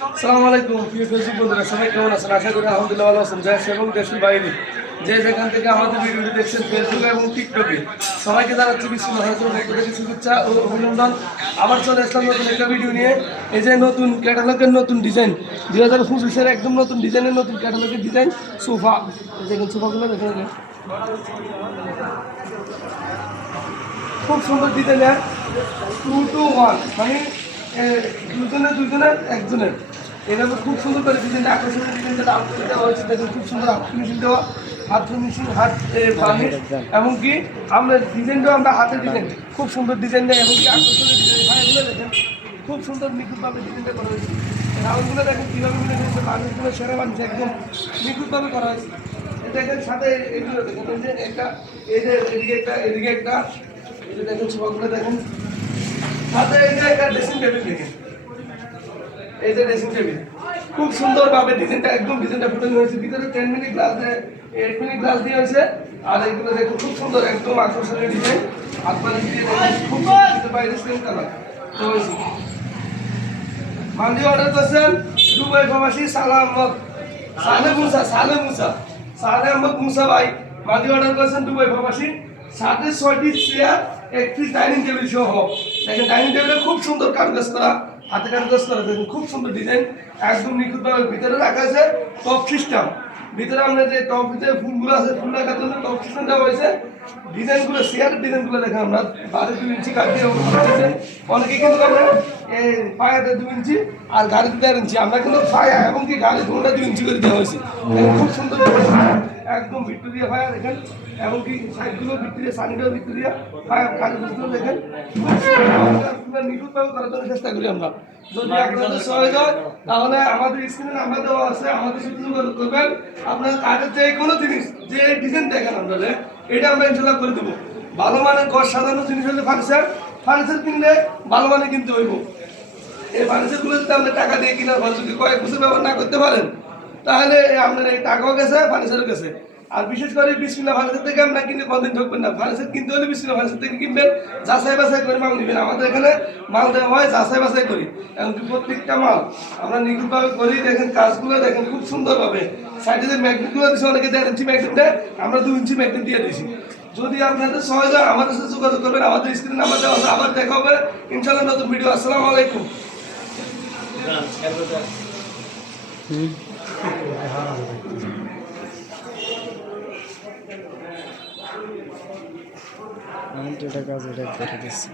আসসালামু আলাইকুম প্রিয় ফেসবুক বন্ধুরা, সবাই কেমন আছেন? আশা করি আলহামদুলিল্লাহ ভালো আছেন। দেশ এবং দেশের বাইরে যে যেখান থেকে আমাদের ভিডিওটি দেখছেন ফেসবুক এবং টিকটকে, সবাইকে জানাচ্ছি বিসমিল্লাহির রহমানির রহিম থেকে শুভেচ্ছা ও অভিনন্দন। আবার চলে আসলাম নতুন একটা ভিডিও নিয়ে। এই যে নতুন ক্যাটালগের নতুন ডিজাইন, 2025-এর একদম নতুন ডিজাইনের নতুন ক্যাটালগের ডিজাইন সোফা। দেখুন সোফাগুলো দেখুন, খুব সুন্দর ডিজাইনের 2 to 1, মানে দুজনের একজনের। এভাবে খুব সুন্দর করে ডিজাইনটা, আকর্ষণীয় ডিজাইনটা দাম করে দেওয়া হয়েছে। দেখুন খুব সুন্দর হাত ফিনিশিং দেওয়া, হাত ফিনিশিং, হাত বানিশ, এমনকি আমরা ডিজাইনটাও আমরা হাতে ডিজাইন, খুব সুন্দর ডিজাইন দেয়, এমনকি আকর্ষণীয় ডিজাইন। ভাইগুলো দেখেন খুব সুন্দর নিখুঁতভাবে ডিজাইনটা করা হয়েছে। রাউন্ডগুলো দেখেন কীভাবে মিলে নিয়েছে, বানিশগুলো সেরা বানিশ একদম নিখুঁতভাবে করা হয়েছে। দেখেন সাথে এগুলো দেখেন, এই যে একটা, এই যে এদিকে একটা, এদিকে একটা, এই যে দেখেন সবগুলো দেখেন সাথে এই যে একটা ড্রেসিং টেবিল দেখেন, এই যে ড্রেসিং টেবিল খুব সুন্দরভাবে ডিজাইনটা একদম ডিজাইনটা ফুটানো হয়েছে। ভিতরে 10 মিনিট গ্লাস, 8 মিনিট গ্লাস দিয়ে হয়েছে। আর এইগুলো দেখুন খুব সুন্দর একদম আকর্ষণীয় ডিজাইন, হাত বানিশ দিয়ে দেখেন খুব সুন্দর, বাইরে সেম কালার তো হয়েছে। মান্ডি অর্ডার করছেন দুবাই প্রবাসী সালে আহমদ মুসা ভাই। মান্ডি অর্ডার করছেন দুবাই প্রবাসী। সাথে 6টি চেয়ার, একটি ডাইনিং টেবিল সহ। দেখেন ডাইনিং টেবিলে খুব সুন্দর কারুকাজ করা, হাতে কারুকাজ করা, দেখুন খুব সুন্দর ডিজাইন, একদম নিখুঁতভাবে। ভিতরে রাখা আছে টপ সিস্টেম। ভিতরে আমরা যে টপ ভিতরে ফুলগুলো আছে, ফুল রাখার জন্য টপ সিস্টেম দেওয়া হয়েছে। ডিজাইনগুলো, চেয়ারের ডিজাইনগুলো দেখেন আমরা 12 ইঞ্চি কাঠ দিয়ে অনেকে কিন্তু আমরা পায়াতে 2 ইঞ্চি আর গাড়িতে 1.5 ইঞ্চি, আমরা কিন্তু পায়া এবং কি গাড়ি দুটোটা 2 ইঞ্চি করে দেওয়া হয়েছে। খুব সুন্দর একদম ভিক্টোরিয়া পায়া দেখেন, এমনকি সাইডগুলো ভিক্টোরিয়া, সানিটাও ভিক্টোরিয়া পায়া, কাজগুলো দেখেন নিখুঁতভাবে করার জন্য চেষ্টা করি আমরা। যদি আপনাদের সহজ হয় তাহলে আমাদের স্ক্রিনে নাম্বার দেওয়া আছে, আমাদের সাথে যোগাযোগ করবেন। আপনার কাঠের যে কোনো জিনিস, যে ডিজাইন দেখেন আপনাদের, এটা আমরা ইনশাল্লাহ করে দেবো। ভালো মানের ঘর সাজানো জিনিস হলে ফার্নিচার কিনলে ভালো মানে কিনতে হইব। এই ফার্নিচারগুলো যদি আপনি টাকা দিয়ে কিনার পর যদি কয়েক বছর ব্যবহার না করতে পারেন, তাহলে আপনার এই টাকাও গেছে, ফার্নিচারও গেছে। আর বিশেষ করে বিসমিল্লাহ ফার্নিচার থেকে আমরা কিনে কোনদিন ঠকবেন না। ফার্নিচার কিনতে হলে বিসমিল্লাহ ফার্নিচার থেকে কিনবেন, যাচাই বাছাই করে মাল নেবেন। আমাদের এখানে মাল দেওয়া হয় যাচাই বাছাই করি, এমনকি প্রত্যেকটা মাল আমরা নিখুঁতভাবে করি। দেখেন কাজগুলো দেখেন খুব সুন্দরভাবে। সাইডে যে ম্যাগনেটগুলো দিচ্ছি, অনেকে 1.5 ইঞ্চি ম্যাগনেট দেয়, আমরা 2 ইঞ্চি ম্যাগনেট দিয়ে দিয়েছি। যদি আপনাদের সহজ হয় আমাদের সাথে যোগাযোগ করবেন, আমাদের স্ক্রিনে নাম্বার দেওয়া আছে। আবার দেখা হবে ইনশাআল্লাহ নতুন ভিডিও। আসসালামু আলাইকুম। আমি তো এটা কাজ এটা করে দিচ্ছি।